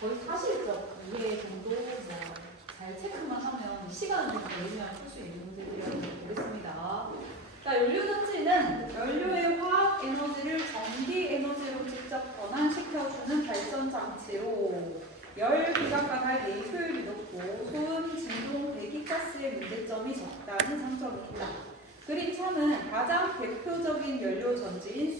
거의 40점 이해 정도 잘 체크만 하면 시간을 좀 걸리면 풀 수 있는 문제들이라고 보겠습니다. 자, 연료전지는 연료의 화학 에너지를 전기 에너지로 직접 전환시켜주는 발전 장치로 열 비각과 달리 효율이 높고 소음, 진동, 배기가스의 문제점이 적다는 장점입니다. 그림 3은 가장 대표적인 연료전지인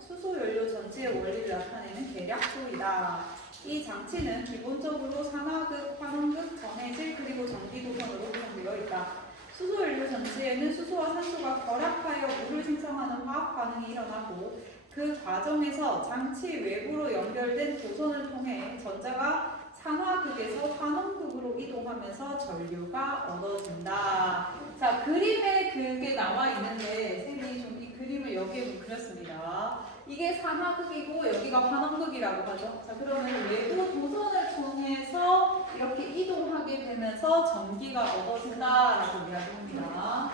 수소연료전지의 원리를 나타내는 계략표이다. 이 장치는 기본적으로 산화극, 환원극, 전해질, 그리고 전기도선으로 구성되어 있다. 수소연료전지에는 수소와 산소가 결합하여 물을 생성하는 화학 반응이 일어나고 그 과정에서 장치 외부로 연결된 도선을 통해 전자가 산화극에서 환원극으로 이동하면서 전류가 얻어진다. 자, 그림에 그게 나와 있는데 쌤이 좀 이 그림을 여기에 그렸습니다. 이게 산화극이고 여기가 환원극이라고 하죠. 자, 그러면 외부 도선을 통해서 이렇게 이동하게 되면서 전기가 얻어진다라고 이야기합니다.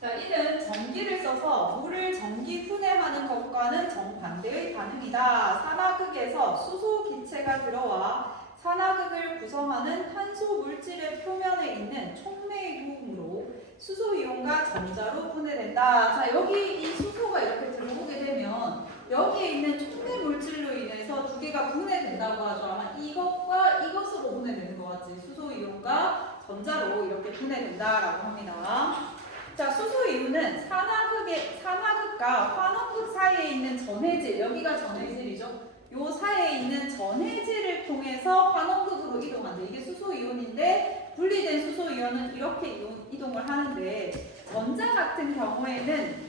자, 이는 전기를 써서 물을 전기 분해하는 것과는 정반대의 반응이다. 산화극에서 수소 기체가 들어와 산화극을 구성하는 탄소 물질의 표면에 있는 촉매유음으로 수소 이온과 전자로 분해된다. 자, 여기 이 수소가 이렇게 들어오게 되면 여기에 있는 촉매 물질로 인해서 두 개가 분해된다고 하죠. 아마 이것과 이것으로 분해되는 것 같지. 수소 이온과 전자로 이렇게 분해된다라고 합니다. 자, 수소 이온은 산화극과 환원극 사이에 있는 전해질, 여기가 전해질이죠. 요 사이에 있는 전해질을 통해서 환원극으로 이동한다. 이게 수소 이온인데 분리된 수소 이온은 이렇게 이동을 하는데 전자 같은 경우에는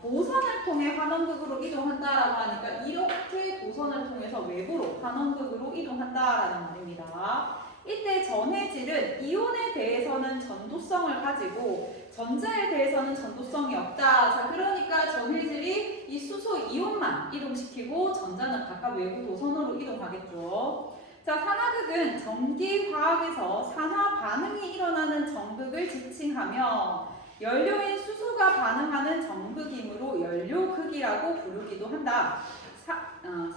도선을 통해 환원극으로 이동한다라고 하니까 이렇게 도선을 통해서 외부로 환원극으로 이동한다라는 말입니다. 이때 전해질은 이온에 대해서는 전도성을 가지고 전자에 대해서는 전도성이 없다. 자, 그러니까 전해질이 이 수소 이온만 이동시키고 전자는 각각 외부 도선으로 이동하겠죠. 자, 산화극은 전기화학에서 산화 반응이 일어나는 전극을 지칭하며 연료인 수소가 반응하는 전극이므로 연료극이라고 부르기도 한다.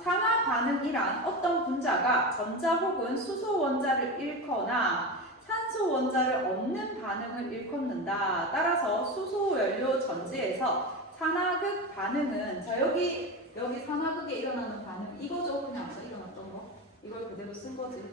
산화 반응이란 어떤 분자가 전자 혹은 수소 원자를 잃거나 산소 원자를 얻는 반응을 일컫는다. 따라서 수소 연료 전지에서 산화극 반응은 자 여기 산화극에 일어나는 반응 이거죠. 그냥 앞서 일어났던 거 이걸 그대로 쓴 거지.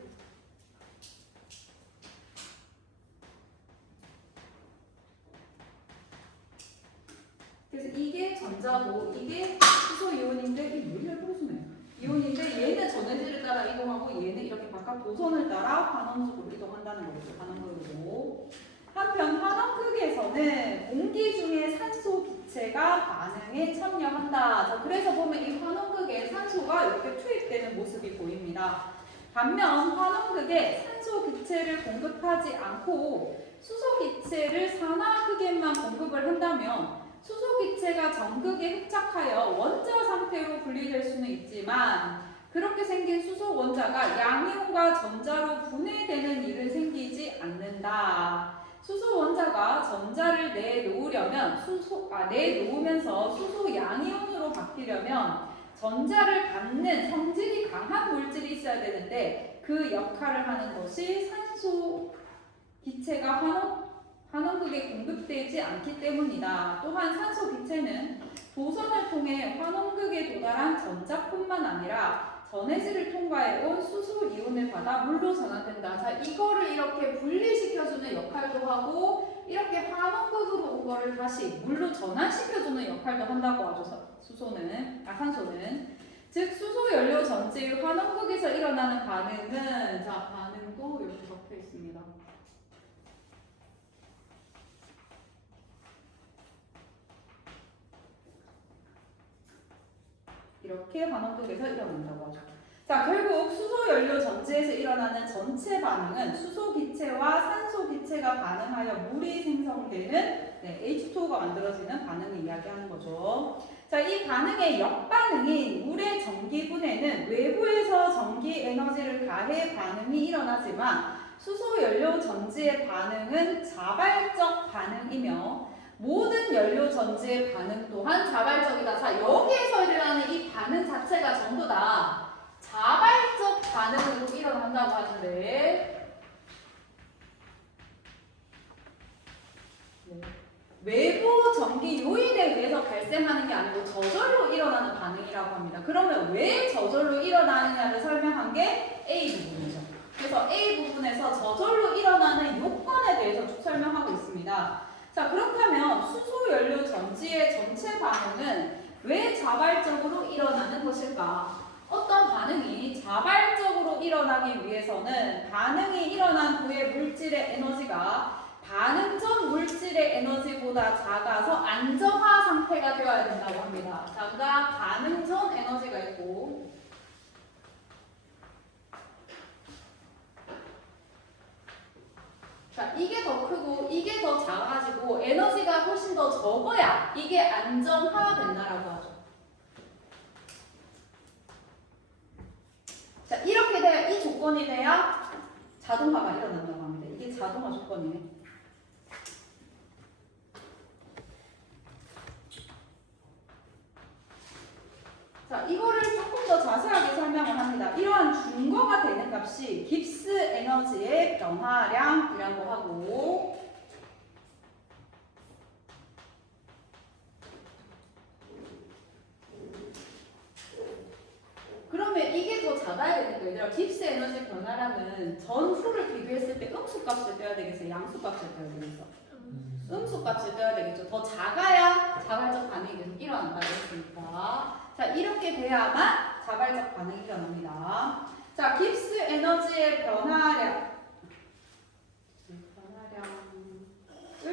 그래서 이게 전자고 이게 수소 이온인데 이게 왜 이렇게 보시네. 이온인데 얘는 전해질을 따라 이동하고 얘는 이렇게 바깥 도선을 따라 환원극으로 이동한다는 거죠. 환원극으로. 한편 환원극에서는 공기 중에 산소 기체가 반응에 참여한다. 자, 그래서 보면 이 환원극에 산소가 이렇게 투입되는 모습이 보입니다. 반면 환원극에 산소 기체를 공급하지 않고 수소 기체를 산화극에만 공급을 한다면 수소 기체가 전극에 흡착하여 원자 상태로 분리될 수는 있지만 그렇게 생긴 수소 원자가 양이온과 전자로 분해되는 일은 생기지 않는다. 수소 원자가 전자를 내놓으면서 수소 양이온으로 바뀌려면 전자를 받는 성질이 강한 물질이 있어야 되는데 그 역할을 하는 것이 산소 기체가 환원극에 공급되지 않기 때문이다. 또한 산소 기체는 도선을 통해 환원극에 도달한 전자뿐만 아니라 전해질을 통과해온 수소 이온을 받아 물로 전환된다. 자, 이거를 이렇게 분리시켜주는 역할도 하고 이렇게 환원극으로 온 거를 다시 물로 전환시켜주는 역할도 한다고 하죠. 산소는. 즉 수소 연료 전지의 환원극에서 일어나는 반응은 자, 반응도 이렇게 적혀 있습니다. 이렇게 환원극에서 일어난다고 하죠. 자, 결국 수소 연료 전지에서 일어나는 전체 반응은 수소 기체와 산소 기체가 반응하여 물이 생성되는 H2O가 만들어지는 반응을 이야기하는 거죠. 자, 이 반응의 역반응인 물의 전기 분해는 외부에서 전기 에너지를 가해 반응이 일어나지만 수소 연료 전지의 반응은 자발적 반응이며 모든 연료 전지의 반응 또한 자발적이다. 자, 여기에서 일어나는 이 반응 자체가 전부 다 자발적 반응으로 일어난다고 하는데 외부 전기 요인에 의해서 발생하는 게 아니고 저절로 일어나는 반응이라고 합니다. 그러면 왜 저절로 일어나느냐를 설명한 게 A 부분이죠. 그래서 A 부분에서 저절로 일어나는 요건에 대해서 쭉 설명하고 있습니다. 자, 그렇다면 수소 연료 전지의 전체 반응은 왜 자발적으로 일어나는 것일까? 어떤 반응이 자발적으로 일어나기 위해서는 반응이 일어난 후에 물질의 에너지가 반응 전 물질의 에너지보다 작아서 안정화 상태가 되어야 된다고 합니다. 자, 그러니까 반응 전 에너지가 있고 자, 이게 더 크고 이게 더 작아지고 에너지가 훨씬 더 적어야 이게 안정화된다라고 하죠. 자, 이렇게 돼야 이 조건이 돼야 자동화가 일어난다고 합니다. 이게 자동화 조건이네. 자, 이거를 조금 더 자세하게 설명을 합니다. 이러한 준거가 되는 값이 깁스 에너지의 변화량이라고 하고 그러면 이게 더 작아야 되는 거예요. 얘들아, 깁스 에너지 변화량은 전후를 비교했을 때 음수값을 떼야 되겠어요? 양수값을 떼야 되겠어? 음수값을 떼야 되겠죠. 더 작아야 자발적 반응이 계속 일어난다고 했으니까. 자, 이렇게 돼야만 자발적 반응이 일어납니다. 자, 깁스 에너지의 변화량을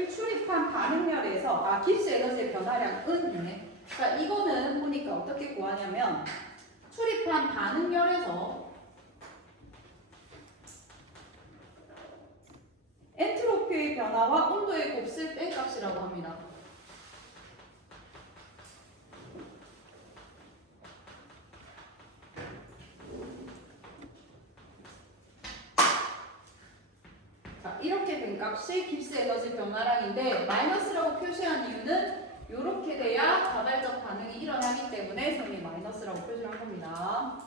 출입한 반응열에서 깁스 에너지의 변화량은 자, 이거는 보니까 어떻게 구하냐면 출입한 반응열에서 엔트로피의 변화와 온도의 곱을 뺀 값이라고 합니다. 자, 이렇게 된 값이 깁스 에너지 변화량인데 마이너스라고 표시한 이유는 이렇게 돼야 자발적 반응이 일어나기 때문에 선생님이 마이너스라고 표시한 겁니다.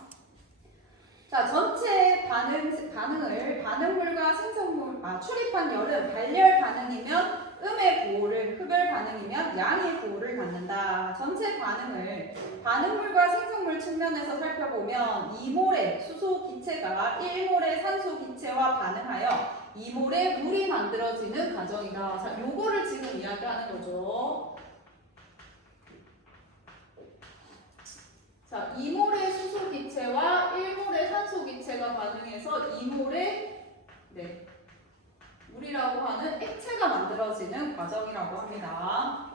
자, 전체 반응을 반응물과 생성물, 출입한 열은 발열 반응이면 음의 부호를, 흡열 반응이면 양의 부호를 갖는다. 전체 반응을 반응물과 생성물 측면에서 살펴보면 2몰의 수소 기체가 1몰의 산소 기체와 반응하여 2몰의 물이 만들어지는 과정이다. 자, 요거를 지금 이야기하는 거죠. 자, 2몰의 수소 기체와 1몰의 산소 기체가 반응해서 2몰의 물이라고 하는 액체가 만들어지는 과정이라고 합니다.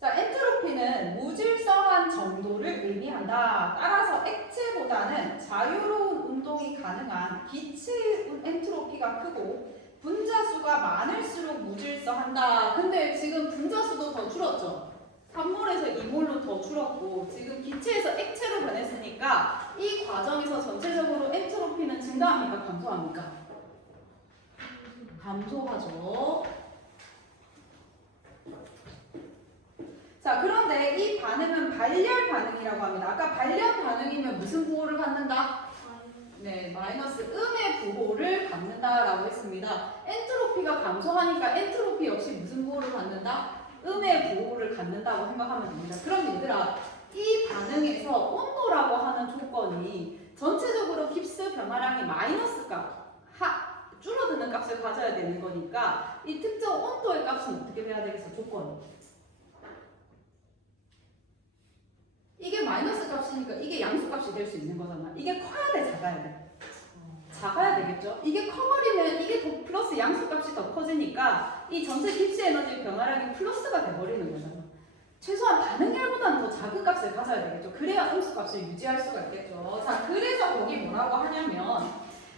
자, 엔트로피는 무질서한 정도를 의미한다. 따라서 액체보다는 자유로운 운동이 가능한 기체의 엔트로피가 크고 분자수가 많을수록 무질서한다. 근데 지금 분자수도 더 줄었죠? 3몰에서 2몰로 더 줄었고 지금 기체에서 액체로 변했으니까 이 과정에서 전체적으로 엔트로피는 증가합니까? 감소합니까? 감소하죠. 자, 그런데 이 반응은 발열 반응이라고 합니다. 아까 발열 반응이면 무슨 부호를 갖는다? 네, 마이너스 음의 부호를 갖는다라고 했습니다. 엔트로피가 감소하니까 엔트로피 역시 무슨 부호를 갖는다? 음의 부호를 갖는다고 생각하면 됩니다. 그럼 얘들아, 이 반응에서 온도라고 하는 조건이 전체적으로 깁스 변화량이 마이너스 값, 줄어드는 값을 가져야 되는 거니까 이 특정 온도의 값은 어떻게 돼야 되겠어? 조건이. 이게 마이너스 값이니까 이게 양수 값이 될 수 있는 거잖아. 이게 커야 돼, 작아야 돼? 작아야 되겠죠? 이게 커버리면 이게 더 플러스 양수 값이 더 커지니까 이 전체 깁스 에너지 변화량이 플러스가 돼버리는 거잖아. 최소한 반응열보다는 더 작은 값을 가져야 되겠죠. 그래야 음수 값을 유지할 수가 있겠죠. 자, 그래서 거기 뭐라고 하냐면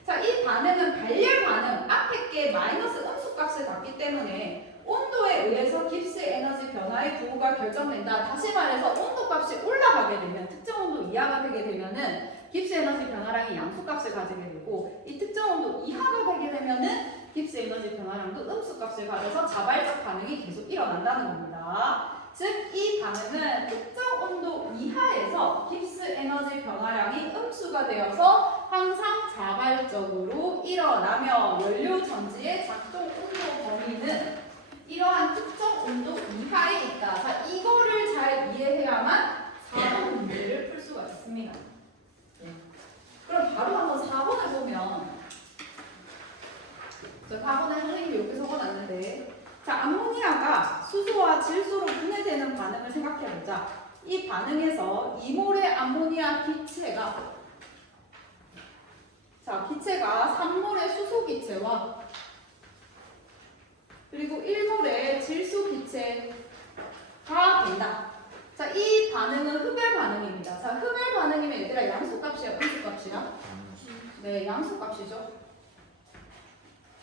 자, 이 반응은 발열 반응, 앞에 게 마이너스 음수 값을 갖기 때문에 온도에 의해서 깁스 에너지 변화의 부호가 결정된다. 다시 말해서 온도 값이 올라가게 되면 특정 온도 이하가 되게 되면은 깁스 에너지 변화량이 양수값을 가지게 되고 이 특정 온도 이하가 되게 되면은 깁스 에너지 변화량도 음수값을 가져서 자발적 반응이 계속 일어난다는 겁니다. 즉, 이 반응은 특정 온도 이하에서 깁스 에너지 변화량이 음수가 되어서 항상 자발적으로 일어나며 연료 전지의 작동 온도 범위는 이러한 특정 온도 이하에 있다. 자, 이거를 잘 이해해야만 4번 문제를 풀 수가 있습니다. 그럼 바로 한번 4번을 보면, 저 4번에 선생님이 이렇게 적어놨는데, 자, 암모니아가 수소와 질소로 분해되는 반응을 생각해보자. 이 반응에서 2몰의 암모니아 기체가, 자, 기체가 3몰의 수소 기체와 그리고 1몰의 질소 기체가 된다. 자, 이 반응은 흡열 반응입니다. 자, 흡열 반응이면 얘들아 양수값이야, 음수값이야? 네, 양수값이죠.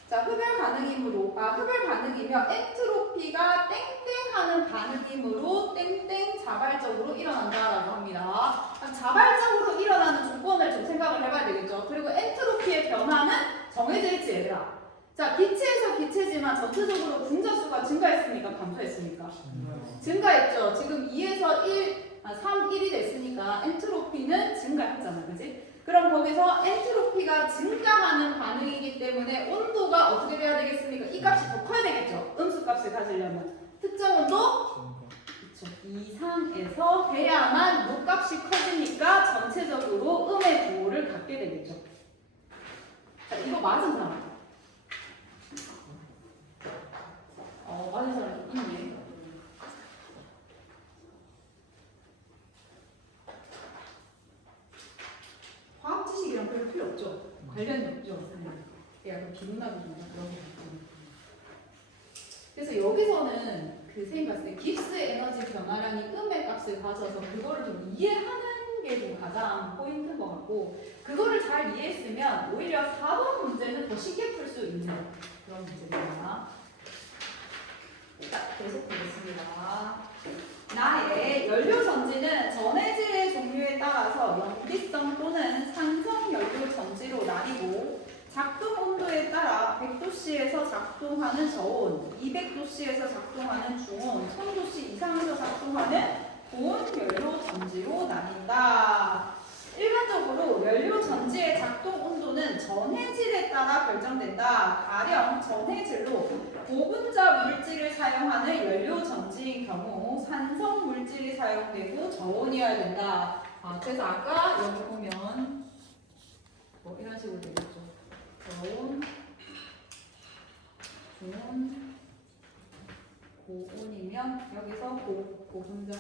자, 흡열 반응이면 엔트로피가 땡땡하는 반응이므로 땡땡 자발적으로 일어난다라고 합니다. 자발적으로 일어나는 조건을 좀 생각을 해봐야 되겠죠. 그리고 엔트로피의 변화는 정해져 있지, 얘들아. 자, 기체에서 기체지만 전체적으로 분자수가 증가했습니까? 감소했습니까? 증가했죠. 지금 2에서 3, 1이 됐으니까 엔트로피는 증가했잖아, 그지? 그럼 거기서 엔트로피가 증가하는 반응이기 때문에 온도가 어떻게 돼야 되겠습니까? 이 값이 더 커야 되겠죠. 음수값을 가지려면 특정 온도 그쵸, 이상에서 돼야만 노값이 커지니까 전체적으로 음의 부호를 갖게 되겠죠. 자, 이거 맞은 사람? 맞은 사람 있니? 화학 지식이랑 별 필요 없죠. 관련이 없죠. 약간 비문학이나 그런 거. 그래서 여기서는 그 선생님 봤을 때 깁스 에너지 변화량이 음의 값을 가져서 그거를 좀 이해하는 게 좀 가장 포인트인 것 같고 그거를 잘 이해했으면 오히려 4번 문제는 더 쉽게 풀 수 있는 그런 문제입니다. 자, 계속 보겠습니다. 나의 연료 전지는 전해질의 종류에 따라서 염기성 또는 산성 연료 전지로 나뉘고 작동 온도에 따라 100도씨에서 작동하는 저온, 200도씨에서 작동하는 중온, 1000도씨 이상에서 작동하는 고온 연료 전지로 나뉜다. 일반적으로 연료 전지의 작동 온도는 전해질에 따라 결정된다. 가령 전해질로 고분자 물질을 사용하는 연료 전지인 경우 산성 물질이 사용되고 저온이어야 된다. 그래서 아까 여기 보면 뭐 이런 식으로 되겠죠. 저온, 중온, 고온이면 여기서 고분자.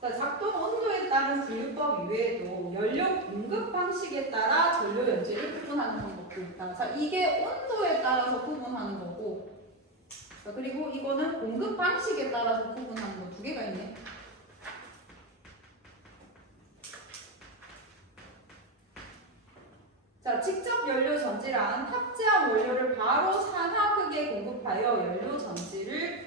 자, 작동 온도에 따른 분류법 이외에도 연료 공급 방식에 따라 전료 연질을 구분하는 방법도 있다. 자, 이게 온도에 따라서 구분하는 거고, 자, 그리고 이거는 공급 방식에 따라서 구분하는 거 두 개가 있네. 자, 직접 연료 전지란 탑재한 원료를 바로 산화극에 공급하여 연료 전지를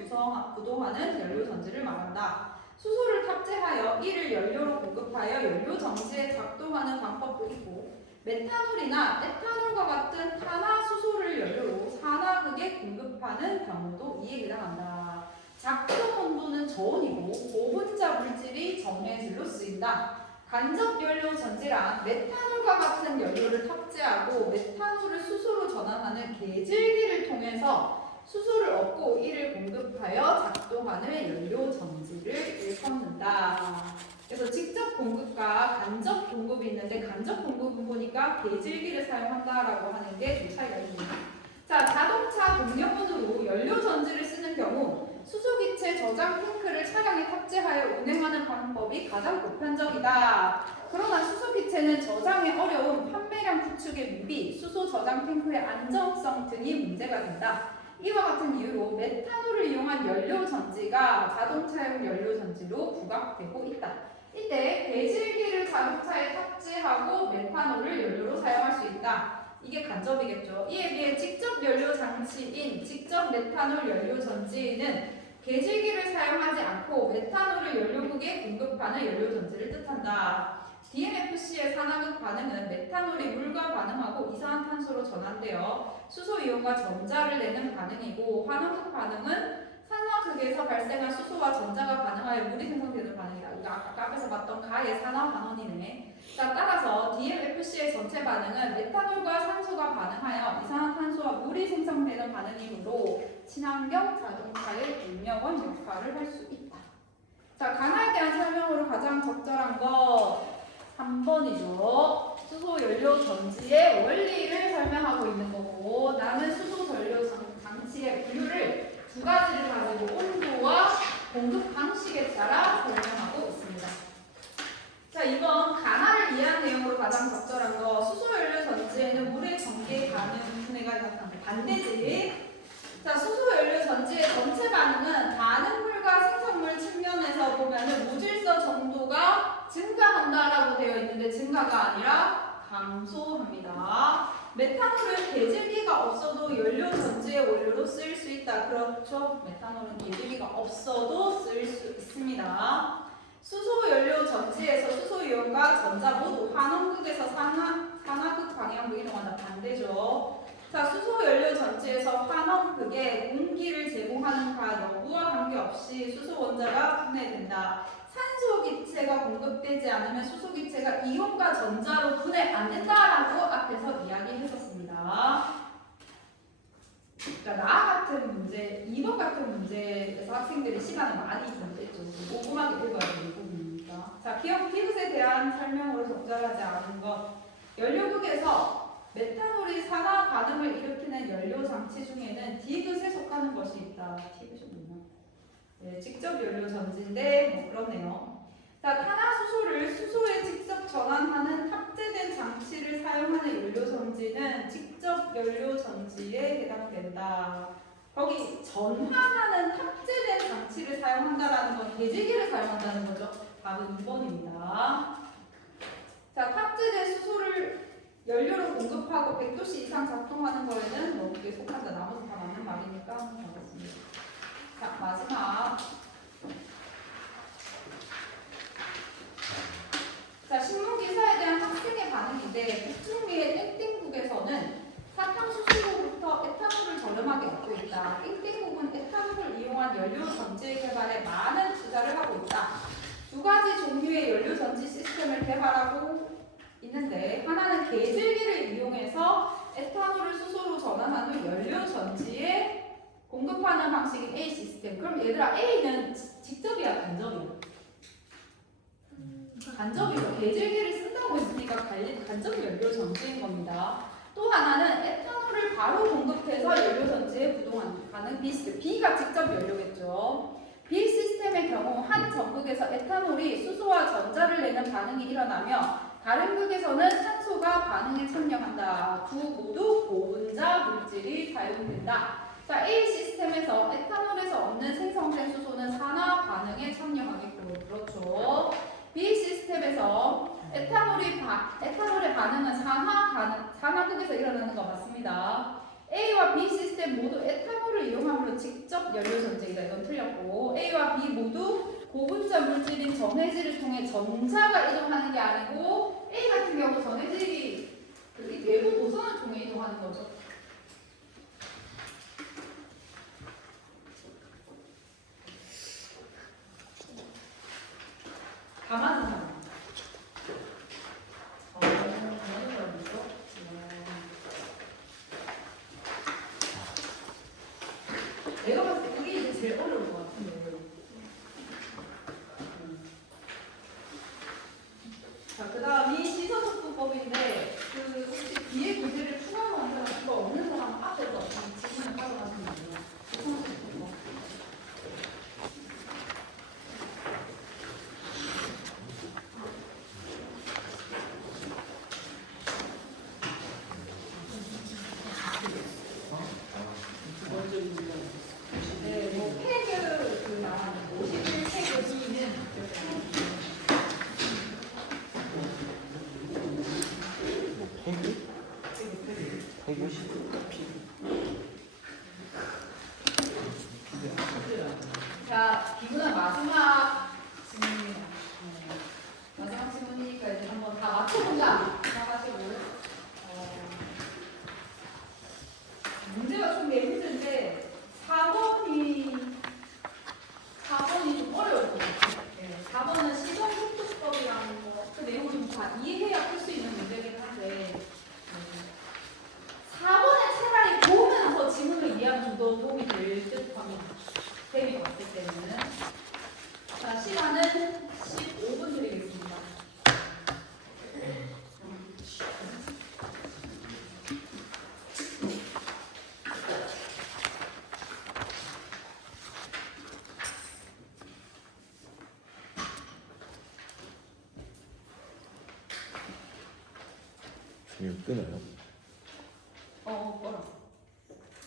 구동하는 연료 전지를 말한다. 수소를 탑재하여 이를 연료로 공급하여 연료 전지에 작동하는 방법도 있고 메탄올이나 에탄올과 같은 탄화수소를 연료로 산화극에 공급하는 경우도 이에 해당한다. 작동 온도는 저온이고 고분자 물질이 정해질로 쓰인다. 간접 연료 전지란 메탄올과 같은 연료를 탑재하고 메탄올을 수소로 전환하는 계질기를 통해서 수소를 얻고 이를 공급하여 작동하는 연료 전지를 일컫는다. 그래서 직접 공급과 간접 공급이 있는데 간접 공급은 보니까 계질기를 사용한다라고 하는 게 좀 차이가 있습니다. 자, 자동차 동력원으로 연료 전지를 쓰는 경우 수소기체 저장 탱크를 차량에 탑재하여 운행하는 방법이 가장 보편적이다. 그러나 수소기체는 저장의 어려움, 판매량 구축의 미비, 수소 저장 탱크의 안정성 등이 문제가 된다. 이와 같은 이유로 메탄올을 이용한 연료 전지가 자동차용 연료 전지로 부각되고 있다. 이때 배질기를 자동차에 탑재하고 메탄올을 연료로 사용할 수 있다. 이게 간접이겠죠. 이에 비해 직접 연료 장치인 직접 메탄올 연료 전지는 배질기를 사용하지 않고 메탄올을 연료국에 공급하는 연료 전지를 뜻한다. DMFC의 산화극 반응은 메탄올이 물과 반응하고 이산화탄소로 전환되어 수소 이온과 전자를 내는 반응이고, 환원극 반응은 산화극에서 발생한 수소와 전자가 반응하여 물이 생성되는 반응이다. 이거 아까 앞에서 봤던 가의 산화 반원이네. 자, 따라서 DMFC의 전체 반응은 메탄올과 산소가 반응하여 이산화탄소와 물이 생성되는 반응이므로 친환경 자동차의 동력원 역할을 할 수 있다. 자, 간화에 대한 설명으로 가장 적절한 거 3번이죠. 수소 연료 전지의 원리를 설명하고 있는 거고, 나는 수소 연료 장치의 분류를 두 가지를 가지고 온도와 공급 방식에 따라 설명하고 있습니다. 자, 이번 간화를 이해한 내용으로 가장 적절한 거, 수소 연료 전지에는 물의 전기 반응분해가 나타납니다. 반대지. 자, 수소 연료 전지의 전체 반응은 반응물과 생성물 측면에서 보면은 무질서 정도가 증가한다라고 되어 있는데 증가가 아니라 감소합니다. 메탄올은 배질기가 없어도 연료 전지의 원료로 쓰일 수 있다. 그렇죠? 메탄올은 배질기가 없어도 쓰일 수 있습니다. 수소 연료 전지에서 수소 이온과 전자 모두 환원극에서 산화극 방향으로 이동한다. 반대죠. 자, 수소 연료 전지에서 환원극에 공기를 제공하는 가 여부와 관계없이 수소 원자가 분해된다. 산소 기체가 공급되지 않으면 수소 기체가 이온과 전자로 분해 안 된다라고 앞에서 이야기했었습니다. 그러니까 나 같은 문제, 2번 같은 문제에서 학생들이 시간을 많이 보냈죠. 꼼꼼하게 읽어야 되는 부분이니까. 자, 기억 디귿에 대한 설명으로 적절하지 않은 것. 연료극에서 메탄올이 산화 반응을 일으키는 연료 장치 중에는 디귿에 속하는 것이 있다. 디귿이 뭐냐? 네, 직접 연료 전지인데 뭐 그러네요. 자, 탄화수소를 수소에 직접 전환하는 탑재된 장치를 사용하는 연료 전지는 직접 연료 전지에 해당된다. 거기 전환하는 탑재된 장치를 사용한다라는 건 배질기를 사용한다는 거죠. 답은 2번입니다. 자, 탑재된 수소를 연료로 공급하고 100도씨 이상 작동하는 거에는 너무게 속한다. 나머지 다 맞는 말이니까 한번 보겠습니다. 자, 마지막. 자, 신문기사에 대한 학생의 반응인데, 북중미의 땡땡국에서는 사탕수수로부터 에탄올을 저렴하게 얻고 있다. 땡땡국은 에탄올을 이용한 연료 전지 개발에 많은 투자를 하고 있다. 두 가지 종류의 연료 전지 시스템을 개발하고 있는데, 하나는 계질기를 이용해서 에탄올을 수소로 전환한 후 연료 전지에 공급하는 방식인 A 시스템. 그럼 얘들아, A는 직접이야, 간접이야? 간접이죠. 계질기를 쓴다고 했으니까 간접 연료 전지인 겁니다. 또 하나는 에탄올을 바로 공급해서 연료 전지에 부동하는 B 시스템. B가 직접 연료겠죠. B 시스템의 경우 한 전극에서 에탄올이 수소와 전자를 내는 반응이 일어나며 다른 극에서는 산소가 반응에 참여한다. 두 모두 고분자 물질이 사용된다. 자, A 시스템에서 에탄올에서 얻는 생성된 수소는 산화 반응에 참여하겠고, 그렇죠. B 시스템에서 에탄올의 반응은 산화극에서 일어나는 거 맞습니다. A와 B 시스템 모두 에탄올을 이용함으로 직접 연료 전지이다. 이건 틀렸고, A와 B 모두 고분자 물질인 전해질을 통해 전자가 이동하는 게 아니고, A 같은 경우 전해질이 외부 도선을 통해 이동하는 거죠. 다 맞는 사람. 맞는 사람 있어? 내가 봤을 때 그게 이제 제일 어려울 것 같은데. 자, 그 다음이 시선속도법인데, 혹시 뒤에 문제를 추가로 한 사람 자, 비문은 마지막 질문입니다. 마지막 질문이니까 이제 한번 다 맞춰본다 생각하시고 문제가 좀 힘든데 4번이 좀 어려울 것 같아요. 네, 4번은 시정속도법이라는 거, 그 내용을 좀 다 이해해야 풀 수 있는 문제긴 한데 4번에 차라리 보면서 지문을 이해하면 좀 더 도움이 될 듯합니다. 쌤이 봤을 때는. 자, 시간은 15분 드리겠습니다. 지금 끄나요? 뭐라?